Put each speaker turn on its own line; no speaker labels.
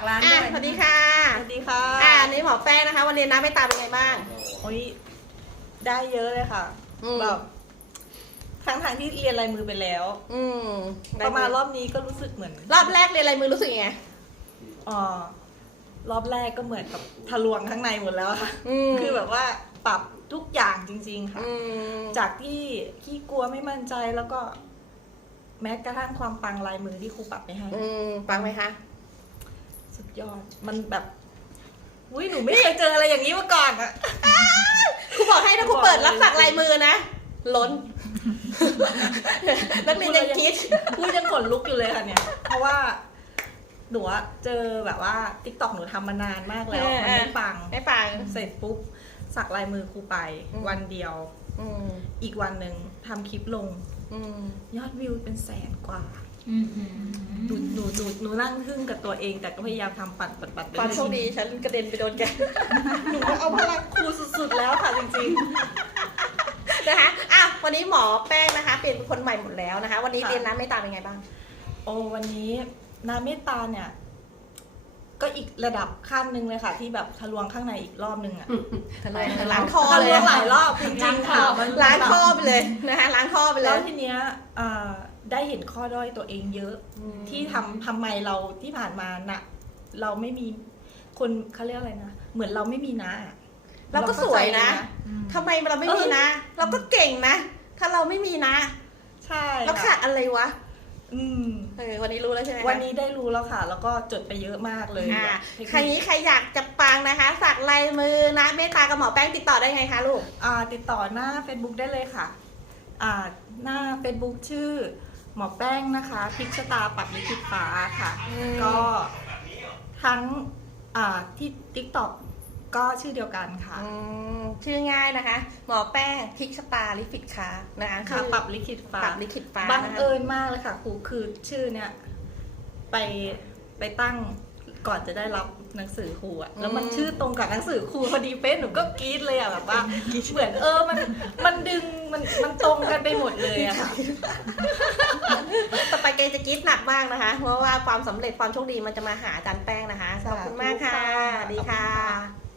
ากร้าน
อะ
ด้วย
สวัสดีค่ะ
สวัสดีค่ะ
อ่าอันนี้หมอแป้งนะคะ วันเรียนน้ำไม่ตาเป็นไงบ้าง
โอ้ยได้เยอะเลยค่ะ
อืม
แบบทั้งทางๆที่เรียนลายมือไปแล้ว
อืม
ประมาณรอบนี้ก็รู้สึกเหมือน
รอบแรกเรียนอะไรมือรู้สึกยังไง
อ๋อรอบแรกก็เหมือนกับทะลวงข้างในหมดแล้วค่ะ
อืม
คือแบบว่าปรับทุกอย่างจริง ๆ ค่ะ
อืม
จากที่ขี้กลัวไม่มั่นใจแล้วก็ แม้กระทั่งความปังลายมือที่ครูปรับไปให้
อืมฟังไหมคะ
สุด ยอด มันแบบอุ้ยหนูไม่เคยเจออะไรอย่างนี้มาก่อนอะ
ครูบอกให้ถ้าครูเปิดรับสักลายมือนะ ล้น นักเรียนยังคิด
พูดยังขนลุกอยู่เลยค่ะเนี่ย เพราะว่า หนูอะเจอแบบว่าติ๊กต็อกหนูทำมานานมากแล้ว
เออ
มันไม่ปัง
ไม่ฟัง
เสร็จปุ๊บ สักลายมือครูไป
อืม
วันเดียว
อืม
อีกวันหนึ่งทำคลิปลง
อืม
ยอดวิวเป็นแสนกว่า
อืมอืม
หนูหนูหนูหนูนั่งทึ่งกับตัวเอง แต่ก็พยายามทำปัดปัดปัดไป
ความโชคดีฉันกระเด็นไปโดนแก
หนูก็เอาพลังครูสุดๆแล้วค่ะจริง
นะคะอะวันนี้หมอแป้งนะคะ เปลี่ยนเป็นคนใหม่หมดแล้วนะคะ วันนี้
ค่ะ
เรียนน้ำไม่ตาเป็นไงบ้าง
ๆโอ้วันนี้นาเมตตาเนี่ย ก็อีกระดับขั้นหนึ่งเลยค่ะ ที่แบบทะลวงข้างในอีกรอบหนึ่งอะ
ล้างคอ
ทะ
เล
ล
ยว
งหลายรอบจริงๆค่ะมัน
ล้างคอไปเลยนะคะล้างคอไปเล
แล้ว
ย
ทีเนี้ยอ่า ได้เห็นข้อด้อยตัวเองเยอะ
อืม
ที่ทำทำไมเราที่ผ่านมาน่ะเราไม่มีคนเขาเรียกอะไรนะเหมือนเราไม่มีนะอะ
เราก็สวยนะ
เราเข้าใจ
ทำไมเราไม่มีนะ เราก็เก่งนะ ถ้าเราไม่มีนะ
ใช่
เราขาดอะไรวะ
อืม
เออวันนี้รู้แล้วใช่ไหมคะ
วันนี้ได้รู้แล้วค่ะ แล้วก็จดไปเยอะมากเลย
อ่า
เทคนิค
ใครนี้ใครอยากจะปังนะคะ สักลายมือนะเมตตากับหมอแป้งติดต่อได้ไงคะลูก
อ่าติดต่อหน้า Facebook ได้เลยค่ะ อ่าหน้า Facebook ชื่อ หมอแป้งนะคะพริกชะตาปักลิขิตฟ้าค่ะ
อืม
ก็ทั้งอ่าที่ TikTok ก็ชื่อเดียวกันค่ะ
อืมชื่อง่ายนะคะ หมอแป้งพิกสตาร์ลิฟิตคานะคะ
ค่ะ
ชื่อ
ปรับลิขิตฟ้า
ปรับลิขิตฟ้า
บัง
นะคะ
เอิญมากเลยค่ะครูคือชื่อเนี่ยไปไปตั้งก่อนจะได้รับหนังสือครูอะแล้วมันชื่อตรงกับหนังสือครูพอดีเป๊ะหนูก็กรี๊ดเลยอะแบบว่าเหมือนเออมันมันดึงมันมันตรงกันไปหมดเลยอะค่ะ
ต่อไปเกรซจะกรี๊ดหนักมากนะคะ เพราะว่าความสำเร็จความโชคดีมันจะมาหาอาจารย์แป้งนะคะ ขอบคุณมากค่ะ
ขอบคุณค่ะ
ดีค่ะ